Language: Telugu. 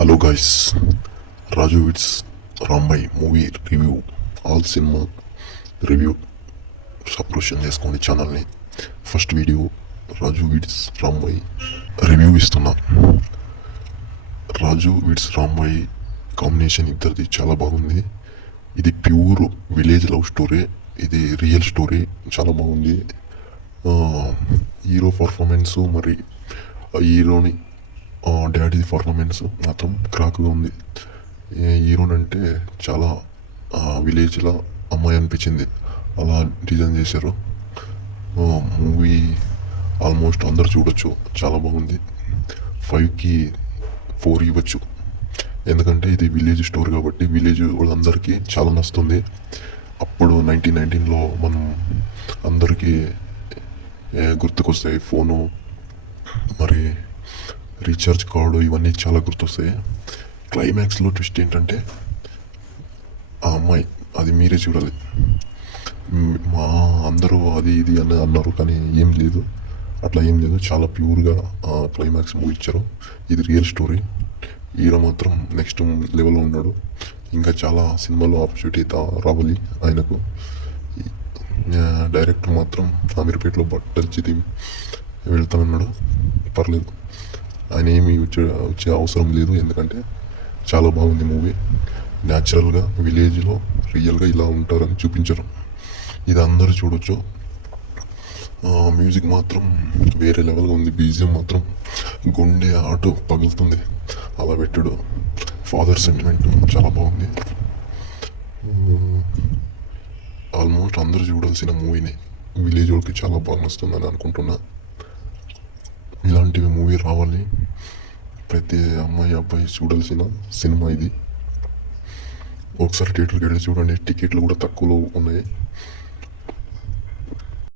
Hello guys, Raju weds Rambai movie review, all cinema review subscription చేసుకోండి ఛానల్ని. First video Raju weds Rambai review ఇస్తున్నా. రాజు విట్స్ రాంబాయ్ కాంబినేషన్ ఇద్దరిది చాలా బాగుంది. ఇది ప్యూర్ విలేజ్ లవ్ స్టోరీ, ఇది రియల్ స్టోరీ, చాలా బాగుంది. హీరో పర్ఫార్మెన్స్ మరి హీరోని డాడీ పర్ఫార్మెన్స్ మాత్రం క్రాక్గా ఉంది. హీరోని అంటే చాలా విలేజ్లో అమ్మాయి అనిపించింది, అలా డిజైన్ చేశారు. మూవీ ఆల్మోస్ట్ అందరు చూడొచ్చు, చాలా బాగుంది. 5కి 4 ఇవ్వచ్చు, ఎందుకంటే ఇది విలేజ్ స్టోరీ కాబట్టి విలేజ్ వాళ్ళందరికీ చాలా నచ్చుతుంది. అప్పుడు 1919లో మనం అందరికీ గుర్తుకొస్తాయి ఫోను, మరి రీఛార్జ్ కార్డు, ఇవన్నీ చాలా గుర్తొస్తాయి. క్లైమాక్స్లో ట్విస్ట్ ఏంటంటే ఆ అమ్మాయి, అది మీరే చూడాలి. మా అందరూ అది ఇది అని అన్నారు, కానీ ఏం లేదు, అట్లా ఏం లేదు. చాలా ప్యూర్గా క్లైమాక్స్ మూవీ ఇచ్చారు. ఇది రియల్ స్టోరీ. హీరో మాత్రం నెక్స్ట్ లెవెల్లో ఉన్నాడు. ఇంకా చాలా సినిమాలో ఆపర్చునిటీ రావాలి ఆయనకు. డైరెక్టర్ మాత్రం అమీర్పేటలో బట్టర్చిది వెళ్తానన్నాడు. పర్లేదు, ఆయన ఏమి వచ్చే అవసరం లేదు, ఎందుకంటే చాలా బాగుంది మూవీ. న్యాచురల్గా విలేజ్లో రియల్గా ఇలా ఉంటారని చూపించరు. ఇది అందరూ చూడొచ్చు. మ్యూజిక్ మాత్రం వేరే లెవెల్గా ఉంది. బీజిఎం మాత్రం గుండె ఆటో పగులుతుంది, అలా పెట్టాడు. ఫాదర్ సెంటిమెంట్ చాలా బాగుంది. ఆల్మోస్ట్ అందరూ చూడాల్సిన మూవీని, విలేజ్ వాళ్ళకి చాలా బాగా నచ్చుతుందని అనుకుంటున్నా. ఇలాంటివి మూవీ రావాలి, ప్రతి అమ్మాయి అబ్బాయి చూడాల్సిన సినిమా ఇది. ఒకసారి థియేటర్కి వెళ్ళి చూడండి, టికెట్లు కూడా తక్కువలో ఉన్నాయి.